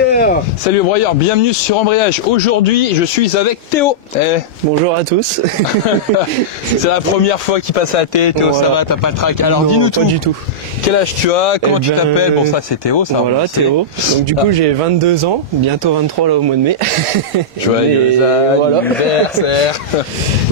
broyeur. Salut broyeur, bienvenue sur Embrayage. Aujourd'hui, je suis avec Théo. Bonjour à tous. C'est la première fois qu'il passe à la télé. Théo, voilà. Ça va, t'as pas de trac. Alors dis-nous tout. Pas du tout. Quel âge tu as? Comment tu t'appelles? Bon, ça c'est Théo, ça. Voilà, Théo. Donc du coup, j'ai 22 ans, bientôt 23 là au mois de mai. Joyeux anniversaire.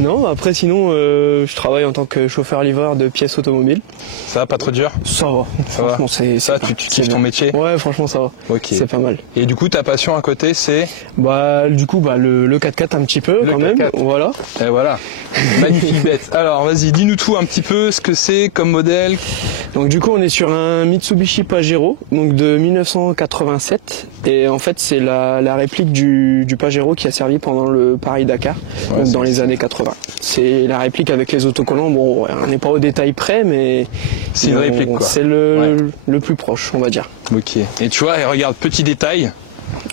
Non, après sinon, je travaille en tant que chauffeur-livreur de pièces automobiles. Ça va, pas trop dur? Ça va. Ça va. Franchement, c'est ça, tu kiffes ton métier? Ouais, franchement, ça va. Ok. C'est pas mal. Et du coup, ta passion à côté, c'est? Bah, du coup, le 4x4 un petit peu Le quand même. 4x4. Voilà. Et voilà. Magnifique bête. Alors, vas-y, dis-nous tout un petit peu, ce que c'est comme modèle. Donc du coup, on est sur un Mitsubishi Pajero, donc de 1987. Et en fait, c'est la réplique du Pajero qui a servi pendant le Paris-Dakar, Ouais, donc dans les années 80. C'est la réplique avec les autocollants. Bon, on n'est pas au détail près, mais C'est une réplique, quoi. C'est le plus proche, on va dire. Ok. Et tu vois, et regarde, petit détail.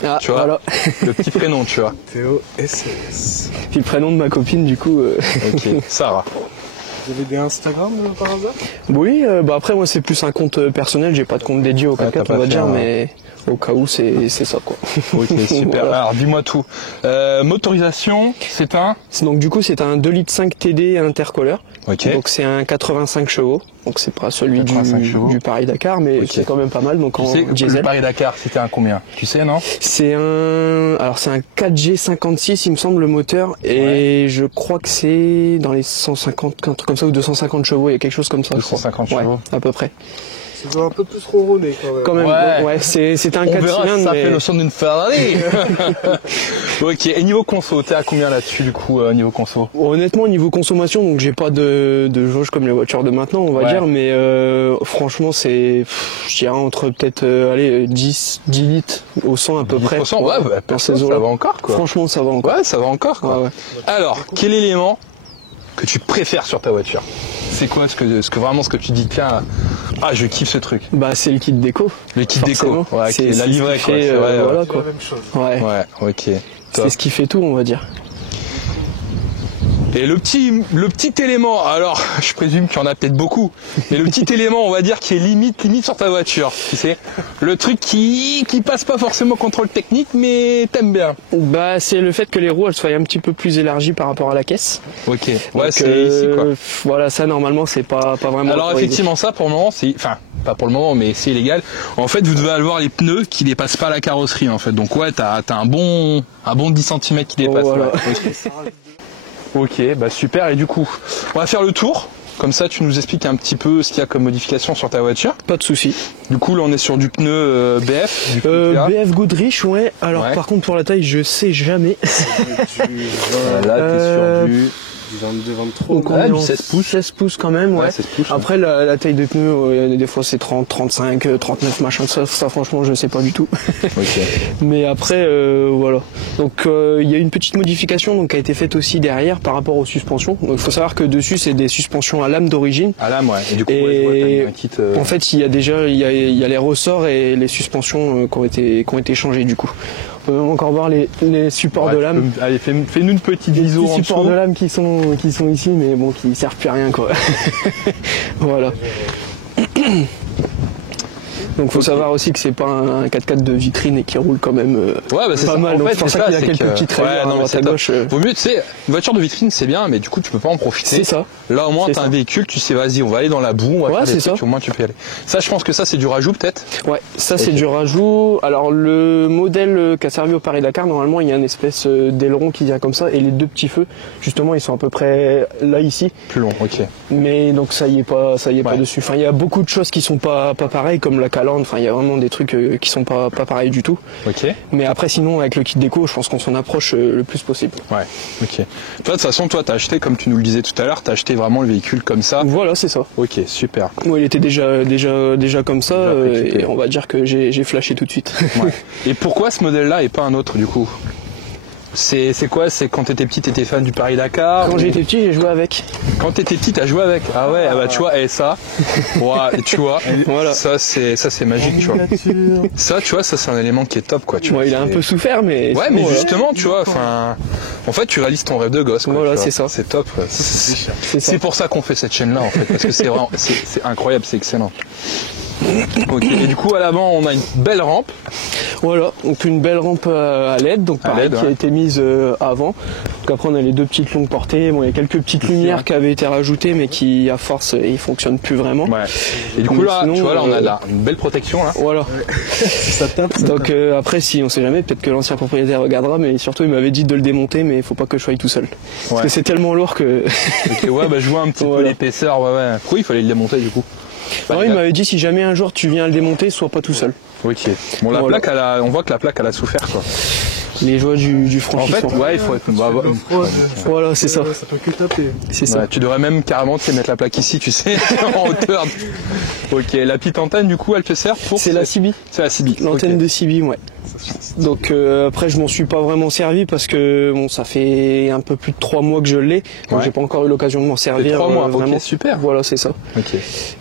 Ah, Tu vois, voilà. le petit prénom, tu vois. Théo SLS. Puis le prénom de ma copine, du coup. Ok, Sarah. Vous avez des Instagram par hasard? Oui, bah après moi c'est plus un compte personnel, j'ai pas de compte dédié au 4x4 t'as pas on va fait dire, un- mais au cas où c'est ça quoi. Ok, super. Voilà. Alors, dis-moi tout. Motorisation, c'est un? Donc du coup c'est un 2,5 litres TD intercooleur. Ok. Donc c'est un 85 chevaux. Donc c'est pas celui 85 chevaux. du Paris-Dakar, mais Ok. c'est quand même pas mal. Donc Tu en sais, le diesel. Paris-Dakar, c'était un combien? Tu sais, non? C'est un 4G56 il me semble le moteur, et je crois que c'est dans les 150, un truc comme ça, ou 250 chevaux, il y a quelque chose comme ça. je crois. 250 Ouais, chevaux. à peu près. Ça doit un peu plus ronronner quand même. Quand même, Ouais. ouais, c'était un On 4 verra si cylindres, ça mais fait le son d'une Ferrari. Ok, et niveau conso, t'es à combien là-dessus du coup, niveau conso? honnêtement, niveau consommation, donc j'ai pas de jauge comme les voitures de maintenant, on va Ouais. dire, mais franchement, c'est, je dirais entre peut-être, 10 litres au 100 à peu près. 10%, ouais, bah, dans perso, ces ça eaux-là. va encore quoi. Franchement, ça va encore. Ouais, ça va encore quoi. Ouais, ouais. Alors, quel élément que tu préfères sur ta voiture? C'est quoi ce que vraiment ce que tu dis, tiens, ah je kiffe ce truc. Bah, c'est le kit déco. Le kit déco, Forcément. ouais, C'est la ce qui livrée quoi. fait, C'est vrai, ouais. voilà C'est quoi. la même chose. Ouais. Ouais, ok. C'est Top. ce qui fait tout, on va dire. Et le petit élément, alors je présume qu'il y en a peut-être beaucoup, mais le petit élément, on va dire, qui est limite sur ta voiture, tu sais, le truc qui passe pas forcément contrôle technique, mais t'aimes bien. Bah, c'est le fait que les roues elles soient un petit peu plus élargies par rapport à la caisse. Ok, ouais, Donc, c'est ici quoi. Voilà, ça normalement c'est pas vraiment. Alors autorisé. effectivement ça pour le moment c'est, enfin pas pour le moment mais c'est illégal. En fait vous devez avoir les pneus qui dépassent pas la carrosserie en fait. Donc ouais t'as un bon 10 cm qui dépasse. Voilà. Ouais. Ok, bah super. Et du coup on va faire le tour. Comme ça tu nous expliques un petit peu ce qu'il y a comme modification sur ta voiture. Pas de souci. Du coup là on est sur du pneu BF. Du coup, là, BF Goodrich, ouais. Alors Ouais. par contre pour la taille, je sais jamais. là t'es sur du... Du 22, 23. Donc on Ouais, est du en 16 pouces. 16 pouces quand même, ouais. 16 pouces, ouais. Après la taille de pneu, des fois c'est 30, 35, 39 machin, ça franchement je sais pas du tout. Ok. Mais après voilà. Donc il y a une petite modification donc qui a été faite aussi derrière par rapport aux suspensions. Donc il faut savoir que dessus c'est des suspensions à lame d'origine. À l'âme ouais. Et du coup Et ouais, je vois, t'as mis un kit. En fait, il y a déjà il y a les ressorts et les suspensions qui ont été changées du coup. On peut même encore voir les supports ouais, de tu lame. peux- Allez fais-nous une petite Des viso petits en supports dessous. de lame qui sont ici, mais bon, qui servent plus à rien quoi. Voilà. Donc faut savoir aussi que c'est pas un 4x4 de vitrine et qui roule quand même Ouais, bah c'est pas ça. mal. En Donc fait, c'est pour c'est ça qu'il y a c'est quelques que- petites rayures Ouais, à non, mais droite c'est à top. gauche. Vaut mieux, tu sais, une voiture de vitrine c'est bien, mais du coup tu peux pas en profiter. C'est ça. Là au moins C'est t'as ça. un véhicule, tu sais, vas-y, on va aller dans la boue, on va Ouais, faire des c'est trucs, ça. au moins tu peux y aller. Ça, je pense que ça c'est du rajout peut-être. Ouais, ça c'est Ok. du rajout. Alors le modèle qui a servi au Paris-Dakar, normalement il y a une espèce d'aileron qui vient comme ça et les deux petits feux, justement ils sont à peu près là ici. Plus long, ok. Mais donc ça y est pas Ouais. dessus. Enfin il y a beaucoup de choses qui sont pas pareilles comme la calandre. Enfin il y a vraiment des trucs qui sont pas pareils du tout. Ok. Mais après sinon avec le kit déco, je pense qu'on s'en approche le plus possible. Ouais, ok. Toi, de toute façon, toi, t'as acheté, comme tu nous le disais tout à l'heure, t'as acheté vraiment le véhicule comme ça. Voilà, c'est ça. Ok, super. Moi il était déjà comme ça Déjà prééquipé. et on va dire que j'ai flashé tout de suite. Ouais. Et pourquoi ce modèle-là et pas un autre du coup? C'est quoi? C'est quand t'étais petit, t'étais fan du Paris-Dakar? Quand j'étais petit, j'ai joué avec. Quand t'étais petit, t'as joué avec? Ah ouais, ah bah tu vois, et ça, ouais, et tu vois, Voilà. ça c'est magique, tu vois. Ça, tu vois, ça c'est un élément qui est top, quoi. Tu Bon, vois, il a un c'est- peu souffert, mais. Ouais, sinon, mais voilà. justement, tu vois, enfin, en fait, tu réalises ton rêve de gosse, quoi. Voilà, tu vois. c'est ça. C'est top. quoi. C'est ça. C'est pour ça qu'on fait cette chaîne-là, en fait, parce que c'est vraiment, c'est incroyable, c'est excellent. Ok, et du coup à l'avant on a une belle rampe. Voilà, donc une belle rampe à LED, donc pareil, LED, qui a été mise avant. Donc après on a les deux petites longues portées. Bon, il y a quelques petites lumières qui avaient été rajoutées, mais qui à force ils fonctionnent plus vraiment. Ouais. Et du coup Mais là, sinon, tu vois là on a là une belle protection là. Voilà. Ça tape. Donc après, si on sait jamais, peut-être que l'ancien propriétaire regardera, mais surtout il m'avait dit de le démonter, mais il faut pas que je sois tout seul. Parce Ouais. que c'est tellement lourd que. Ok, ouais, bah je vois un petit peu Voilà. l'épaisseur, ouais. Pourquoi il fallait le démonter du coup? Non, il m'avait dit si jamais un jour tu viens le démonter, sois pas tout seul. Ok. Bon, la Voilà. plaque, on voit que la plaque, elle a souffert, quoi. Les joies du En franchissement. fait, ouais, il faut être. Voilà, c'est ça. Ça peut que taper. C'est ça. Ouais, tu devrais même carrément mettre la plaque ici, tu sais, en hauteur. Ok, la petite antenne, du coup, elle te sert pour. C'est la CB. C'est la CB. L'antenne Ok. de CB, ouais. Donc après je m'en suis pas vraiment servi parce que bon ça fait un peu plus de 3 mois que je l'ai, donc Ouais. j'ai pas encore eu l'occasion de m'en servir. 3 mois, vraiment. ok, super. Voilà, c'est ça. Ok.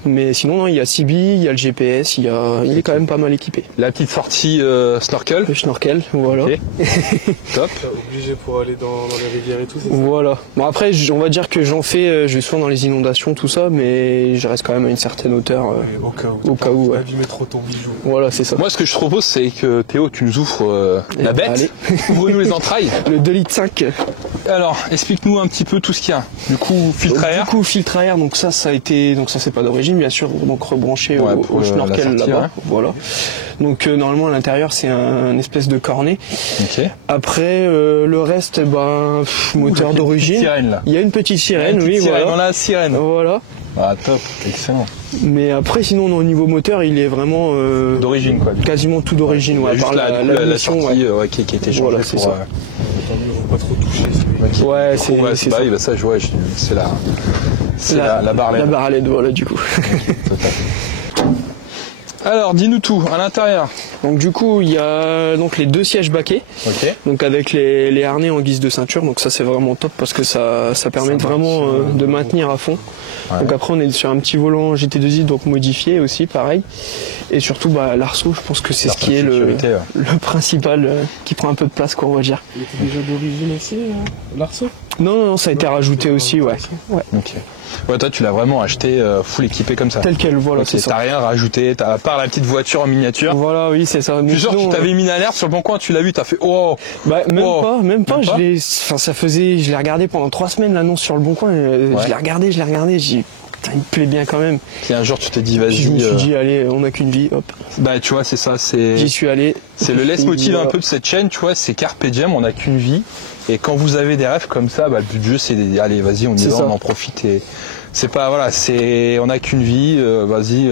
Mais sinon non, il y a CB, il y a le GPS, il est quand même pas mal équipé. La petite sortie snorkel. Le snorkel, voilà. Ok. Top. Obligé pour aller dans les rivières et tout, c'est ça? Voilà. Bon après on va dire que j'en fais, je vais souvent dans les inondations, tout ça, mais je reste quand même à une certaine hauteur. Au cas où. Au cas où, ouais. Abîmer trop ton bijou. Voilà, c'est ça. Moi, ce que je te propose, c'est que Théo, tu nous ouvres la bête. Allez. Ouvre-nous les entrailles. Le 2 litres 5. Alors, explique-nous un petit peu tout ce qu'il y a. Du coup, filtre à air. Du coup, filtre à air, donc ça a été, donc ça c'est pas d'origine, bien sûr, donc rebranché Ouais, au pour, la snorkel sortie, là-bas. ouais. Voilà. Donc normalement à l'intérieur c'est un espèce de cornet. Ok. Après le reste, moteur d'origine. Sirène là. Il y a une petite sirène, Une petite oui, sirène voilà. dans la sirène. Voilà. Ah, top. Excellent. Mais après sinon au niveau moteur, il est vraiment D'origine, quoi. quasiment tout d'origine, Il y ouais, a à juste part la mission, sortie ouais. qui a été changée Voilà, c'est pour. ça. Tant mieux, on va pas trop toucher. Ok. Ouais, Du coup, c'est c'est ça. pareil, bah ça, je vois, c'est la barre LED. La barre LED, voilà, du coup. Alors, dis-nous tout, à l'intérieur. Donc du coup, il y a donc les deux sièges baquets. Ok. Donc avec les harnais en guise de ceinture, donc ça c'est vraiment top parce que ça permet vraiment de maintenir à fond. Ouais. Donc après on est sur un petit volant GT2i donc modifié aussi pareil. Et surtout l'arceau, je pense que c'est ce qui est le Sécurité, ouais. le principal qui prend un peu de place quoi on va dire. Il était déjà d'origine aussi, l'arceau? Non, ça a été rajouté aussi, ouais. Ok. Ouais, toi, tu l'as vraiment acheté full équipé comme ça. Tel quel, voilà, Ok, c'est t'as ça. rien rajouté, à part la petite voiture en miniature. Voilà, oui, c'est ça. Je Mais suis sûr que tu sinon, t'avais mis une alerte sur le bon coin, tu l'as vu, t'as fait oh. même Oh. pas. Même pas Je l'ai regardé pendant 3 semaines l'annonce sur le bon coin. Ouais. Je l'ai regardé, j'ai dit putain, il me plaît bien quand même. Puis un jour, tu t'es dit Puis je me vas-y. suis dit allez, on n'a qu'une vie, hop. Bah, tu vois, c'est ça, c'est. J'y suis allé. C'est le leitmotiv Voilà. un peu de cette chaîne, tu vois, c'est Carpe Diem, on n'a qu'une vie. Et quand vous avez des rêves comme ça, bah, le but du jeu, c'est allez, vas-y, on y C'est va, ça. on en profite. Et c'est pas, voilà, c'est, on n'a qu'une vie, vas-y,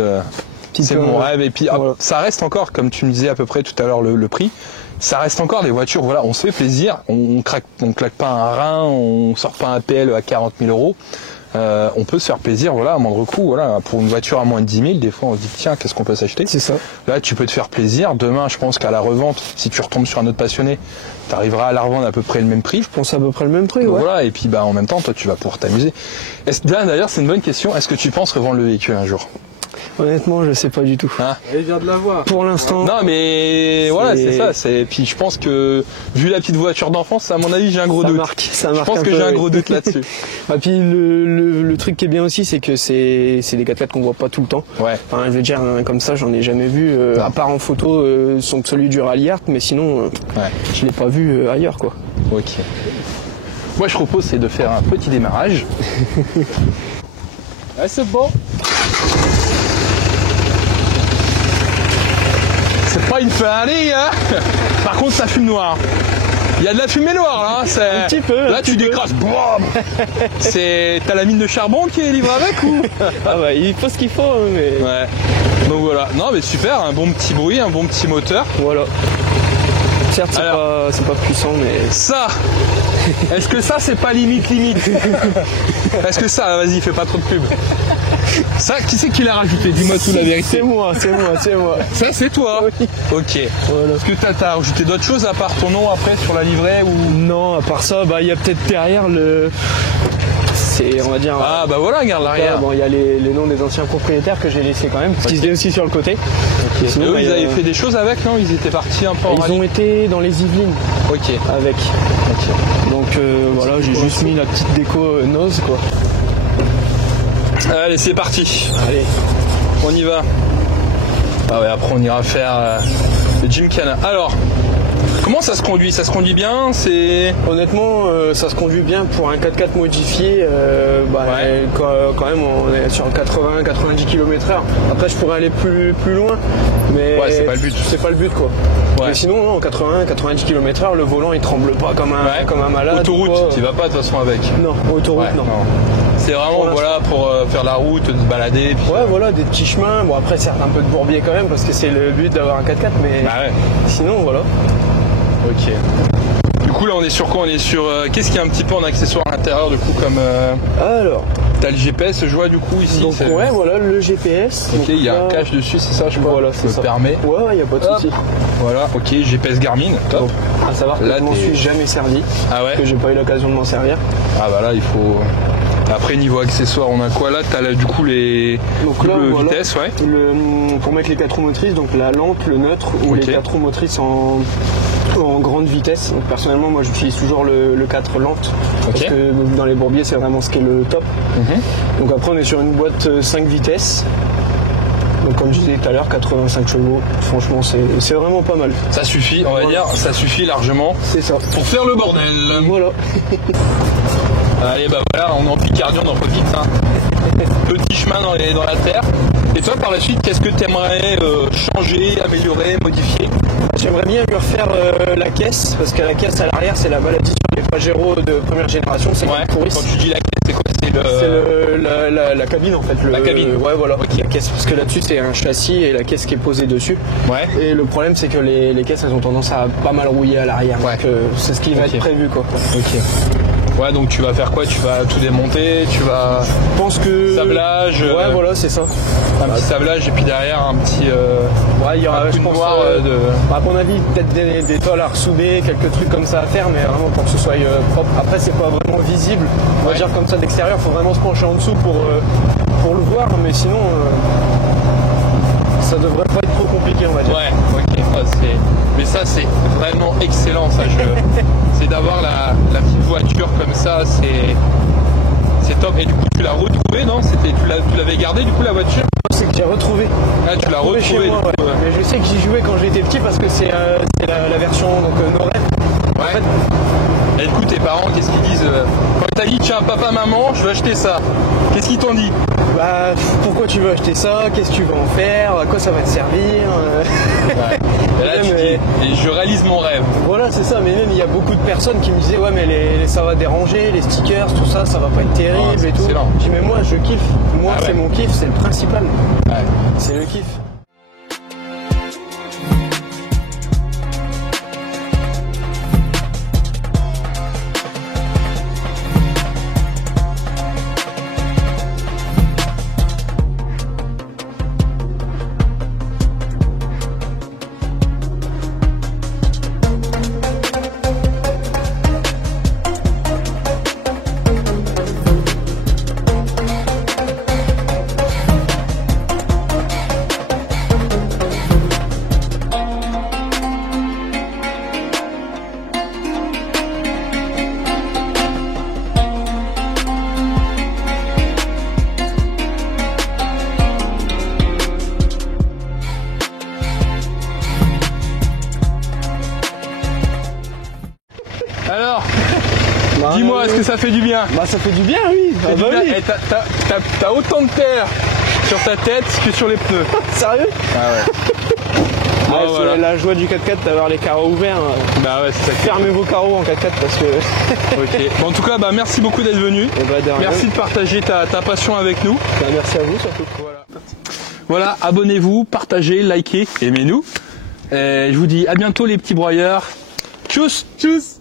c'est peu, mon rêve. Et puis, voilà. ça reste encore, comme tu me disais à peu près tout à l'heure, le prix. Ça reste encore des voitures, voilà, on se fait plaisir, on claque pas un rein, on sort pas un PL à 40 000 euros. On peut se faire plaisir, voilà, à moindre coût, voilà, pour une voiture à moins de 10 000, des fois on se dit tiens, qu'est-ce qu'on peut s'acheter? C'est ça. Là, tu peux te faire plaisir. Demain, je pense qu'à la revente, si tu retombes sur un autre passionné, tu arriveras à la revendre à peu près le même prix. Je pense à peu près le même prix, Donc ouais. voilà, et puis en même temps, toi, tu vas pouvoir t'amuser. D'ailleurs, c'est une bonne question. Est-ce que tu penses revendre le véhicule un jour? Honnêtement, je sais pas du tout. Hein? Il vient de l'avoir. Pour l'instant, Non, mais voilà, C'est- c'est ça. Puis je pense que, vu la petite voiture d'enfance, à mon avis, j'ai un gros ça doute. marque. Ça Je marque pense un que peu, j'ai un oui. gros doute là-dessus. Et puis le truc qui est bien aussi, c'est que c'est des 4x4 qu'on voit pas tout le temps. Ouais. Enfin, je veux dire, comme ça, j'en ai jamais vu, Non. à part en photo, sont celui du Rally Art, mais sinon, Ouais. je l'ai pas vu ailleurs, quoi. Ok. Moi, je propose, c'est de faire un petit démarrage. Ah, c'est bon. C'est pas une Ferrari, hein. Par contre, ça fume noir. Il y a de la fumée noire là. Un petit peu, un Là, petit tu peu. décrasses. Boum. T'as la mine de charbon qui est livrée avec ou? Ah bah, il faut ce qu'il faut, hein, mais Ouais. Donc voilà. Non, mais super. Un bon petit bruit, un bon petit moteur. voilà. Certes, Alors. c'est pas puissant, mais Ça. Est-ce que ça, c'est pas limite? Est-ce que ça, vas-y, fais pas trop de pub. Ça, qui c'est qui l'a rajouté? Dis-moi tout la vérité. c'est moi. Ça, c'est toi. Ok. Voilà. Est-ce que t'as rajouté d'autres choses à part ton nom après sur la livrée ou? Non, à part ça, bah, il y a peut-être derrière on va dire. Ah bah voilà, regarde l'arrière. Bon, il y a les noms des anciens propriétaires que j'ai laissés quand même, parce qu'ils étaient aussi sur le côté. Et Sinon, eux, bah, ils avaient fait des choses avec, non? Ils étaient partis un peu en Ils rallye. ont été dans les Yvelines Ok. avec. Donc voilà, j'ai juste mis la petite déco nose quoi. Allez, c'est parti. Allez. On y va. Ah ouais, après on ira faire le Gymkhana. Alors, comment ça se conduit? Ça se conduit bien? Honnêtement, ça se conduit bien pour un 4x4 modifié. Ouais. Quand même, on est sur 80-90 km/h. Après, je pourrais aller plus loin, mais Ouais, c'est pas le but. C'est pas le but, quoi. Ouais. Mais sinon, non, 80-90 km/h, le volant il tremble pas comme un malade. Autoroute, tu vas pas de toute façon avec. Non, autoroute, Ouais, non. C'est vraiment pour faire la route, se balader. Puis... Ouais, voilà, des petits chemins. Bon, après, certes, un peu de bourbier quand même, parce que c'est le but d'avoir un 4x4, mais Bah ouais. sinon, voilà. Ok. Du coup, là, on est sur quoi? On est sur. Qu'est-ce qu'il y a un petit peu en accessoire à l'intérieur, du coup, comme. Alors, T'as le GPS, je vois, du coup, ici. donc, ouais, voilà, le GPS. Ok, Donc, il y a un là- cache dessus, c'est ça, je crois. Voilà, Je c'est me ça. permets. Ouais, y a pas de Hop. souci. Voilà, ok, GPS Garmin, top. Donc, à savoir que Là, je m'en t'es- suis jamais servi, Ah ouais. que j'ai pas eu l'occasion de m'en servir. Ah bah là, il faut. Après, niveau accessoires, on a quoi là? T'as là, du coup les Donc là, double voilà, vitesse, ouais. pour mettre les 4 roues motrices, donc la lampe, le neutre ou Ok. les 4 roues motrices en grande vitesse. Donc personnellement, moi j'utilise toujours le 4 lente, parce Ok. que dans les bourbiers, c'est vraiment ce qui est le top. Donc après, on est sur une boîte 5 vitesses. Donc comme je disais tout à l'heure, 85 chevaux. Franchement, c'est vraiment pas mal. Ça suffit, on va Voilà. dire, ça suffit largement C'est ça. pour faire le bordel. Voilà. Allez, bah voilà, on est en Picardie, on en profite. Hein. Petit chemin dans la terre. Et toi, par la suite, qu'est-ce que tu aimerais changer, améliorer, modifier? J'aimerais bien lui refaire la caisse, parce que la caisse à l'arrière, c'est la maladie sur les Pajero de première génération, c'est Ouais, qu'ils pourrissent. quand tu dis la caisse, c'est quoi? C'est C'est la cabine en fait. La cabine. Ouais, voilà. Ok. La caisse, parce que là-dessus, c'est un châssis et la caisse qui est posée dessus. Ouais. Et le problème, c'est que les caisses, elles ont tendance à pas mal rouiller à l'arrière. Ouais. Donc, c'est ce qui va Ok. être prévu, quoi. Ok. Ouais, donc tu vas faire quoi? Tu vas tout démonter, tu vas... Je pense que. Sablage, Ouais, voilà, c'est ça. un petit sablage et puis derrière un petit... Ouais, il y aura, un coup je de pense, noir, à mon avis, peut-être des tôles à ressouder, quelques trucs comme ça à faire, mais vraiment pour que ce soit propre. Après, c'est pas vraiment visible. On va dire comme ça d'extérieur, il faut vraiment se pencher en dessous pour le voir, mais sinon, ça devrait pas être trop compliqué, on va dire. Ouais, ok. Ouais, mais ça, c'est vraiment excellent, ça. C'est d'avoir la petite voiture comme ça, c'est top. Et du coup, tu l'as retrouvée, non? Tu l'avais gardée, du coup, la voiture? C'est que j'ai retrouvé. Ah, tu l'as Retrouvé chez retrouvée. moi, du coup, ouais. Mais je sais que j'y jouais quand j'étais petit parce que c'est la version no ref. Ouais. Et du coup, tes parents, qu'est-ce qu'ils disent quand t'as dit, tiens, papa, maman, je veux acheter ça, qu'est-ce qu'ils t'ont dit? Bah, pourquoi tu veux acheter ça? Qu'est-ce que tu veux en faire? À quoi ça va te servir? Ouais. Et là, tu dis, et je réalise mon rêve. Voilà, c'est ça. Mais même, il y a beaucoup de personnes qui me disaient, ouais, mais ça va déranger, les stickers, tout ça, ça va pas être terrible Ah, c'est et tout. excellent. Je dis, mais moi, je kiffe. Moi, Ah ouais. c'est mon kiff, c'est le principal. Ouais. C'est le kiff. Alors, Bah, dis-moi, est-ce que ça fait du bien? Bah, ça fait du bien, oui. Ah, bah oui. Et t'as autant de terre sur ta tête que sur les pneus. Sérieux? Ah ouais. Ah, c'est voilà. la joie du 4x4 d'avoir les carreaux ouverts. Bah ouais, c'est ça. Fermez vos carreaux en 4x4 parce que. Ok. Bon, en tout cas, bah merci beaucoup d'être venu. Et bah, de rien. Merci de partager ta passion avec nous. Bah, merci à vous surtout. Voilà, abonnez-vous, partagez, likez, aimez-nous. Et je vous dis à bientôt les petits broyeurs. Tchuss, tchuss.